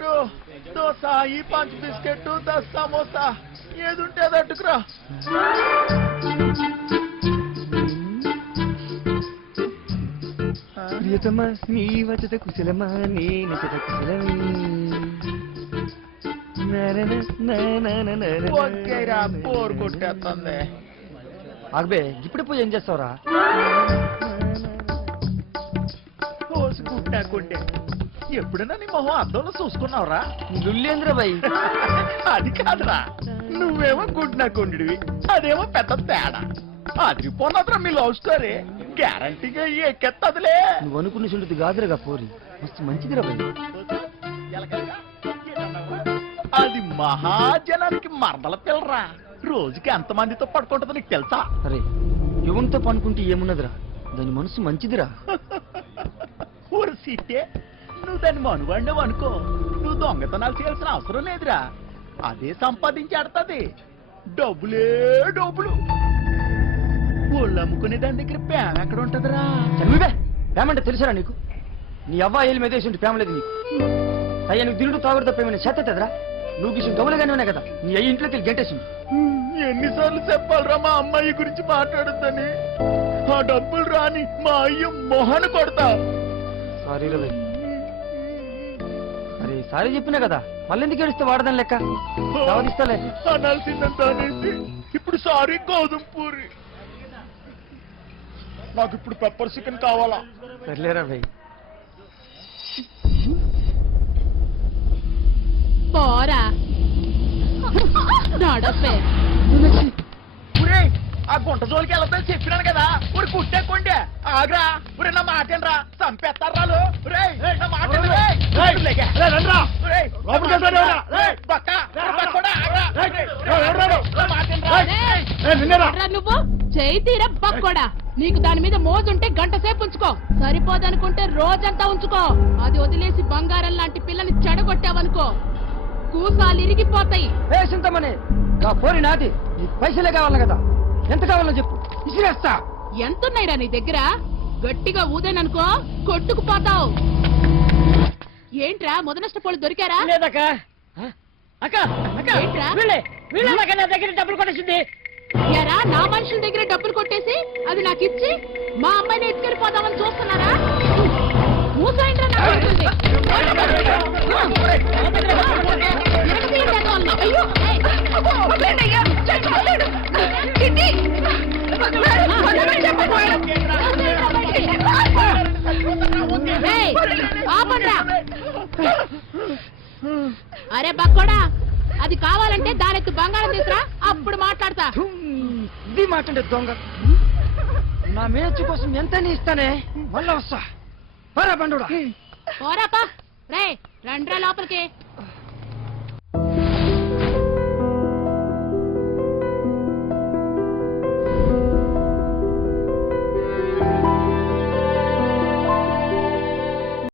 చోటు దోశ ఈ punch biscuit 10 samosa ఏదుంటే అది అట్టుకురా. ప్రియతమా నీ వచట కుశలమా నేను కుశలమే ఓకేరా బోర్ కొట్టేస్తుంది. ఆగబే ఇప్పుడు పోయి ఏం చేస్తావురా? కోసుకుంటాకుంటే ఎప్పుడైనా నీ మొహం అద్దంలో చూసుకున్నావురా? నుల్లేంద్ర బాయ్ అది కాదురా, నువ్వేమో గుడ్నాకుండివి, అదేమో పెద్ద తేడా. అదిరిపోన్నదిరా మీ లవ్ స్టోరీ. గ్యారంటీగా ఎక్కెత్తదిలే. నువ్వు అనుకున్న చుండుది కాదురగా పోరి, మస్తు మంచిదిరా బాయ్. అది మహాజనానికి మరదల పిల్లరా. రోజుకి ఎంతమందితో పడుకుంటుందో నీకు తెలుసా? అరే యువంతో పనుకుంటే ఏమున్నదిరా, దాని మనసు మంచిదిరా. ఊరు సీటే, నువ్వు దాన్ని మనువాడినావు అనుకో, నువ్వు దొంగతనాలు చేయాల్సిన అవసరం లేదురా. అదే సంపాదించి ఆడుతుంది. డబ్బులే డబ్బులు. ఒళ్ళు అమ్ముకునే దాని దగ్గర ప్రేమ ఎక్కడ ఉంటదిరా? చదివే ప్రేమంటే తెలుసారా నీకు? నీ అవ్వ ఏళ్ళ మీద వేసి ప్రేమ లేదు నీకు. అయ్యా నువ్వు తిరుగుడు తాగుడు తప్పేమైనా చేతరా? నువ్వు గిసిన దొంగలుగానే ఉన్నాయి కదా, నీ అయ్యి ఇంట్లోకి వెళ్ళి గంటేసింది. ఎన్నిసార్లు చెప్పాలరా మా అమ్మాయి గురించి మాట్లాడొద్దని? ఆ డబ్బులు రాని మా అయ్య మొహను కొడతా. సారీ రవి. అరే సారీ చెప్పినా కదా, మళ్ళీ ఎందుకు ఏడిస్తే వాడదాని లెక్క. రావదిస్తాలే. అనాల్సిందంత అనేసి ఇప్పుడు సారీ గోధుమ పూరి. నాకు ఇప్పుడు పెప్పర్ చికెన్ కావాలా? సర్లేరా భయ్. పోరా ఆ గుంట జోలికి వెళ్తాను చెప్పినాను కదా. ఊరి కుట్టేకుండే ఆగ్రా. ఊరే నా మాటేనరా, చంపేస్తారాలు. నా మాట నువ్వు చేయి తీరా బక్కోడా. నీకు దాని మీద మోజుంటే గంట సేపు ఉంచుకో, సరిపోదనుకుంటే రోజంతా ఉంచుకో. అది వదిలేసి బంగారం లాంటి పిల్లని చెడగొట్టావనుకో, కూసాలు ఇరిగిపోతాయి. చింతమనే పోరి నాది, నీకు పైసలే కావాలి కదా, ఎంత కావాలో చెప్పు, ఇసిరేస్తా. ఎంతున్నాయిరా నీ దగ్గర? గట్టిగా ఊదేననుకో కొట్టుకుపోతావు. ఏంట్రా మొదనష్టపోళ్ళు దొరికారా? లేదక్క. ఏంట్రా నా దగ్గర డబ్బులు కొట్టేసింది. ఎరా నా మనుషుల దగ్గర డబ్బులు కొట్టేసి అది నాకు ఇచ్చి మా అమ్మాయిని ఎత్తుకెళ్ళిపోదామని చూస్తున్నారా? మూసాయంట్రా నా కొడుకుల్ని. అయ్యో ఆపండ్రా. అరే బక్కోడా, అది కావాలంటే దానెత్తు బంగారం తీసురా, అప్పుడు మాట్లాడతా. ఇది మాట్లాడే దొంగ. నా మేచు కోసం ఎంత ఇస్తానే, మళ్ళా వస్తా. పరా బండుడా. పోరాపా రే, రండ్రా లోపలికి.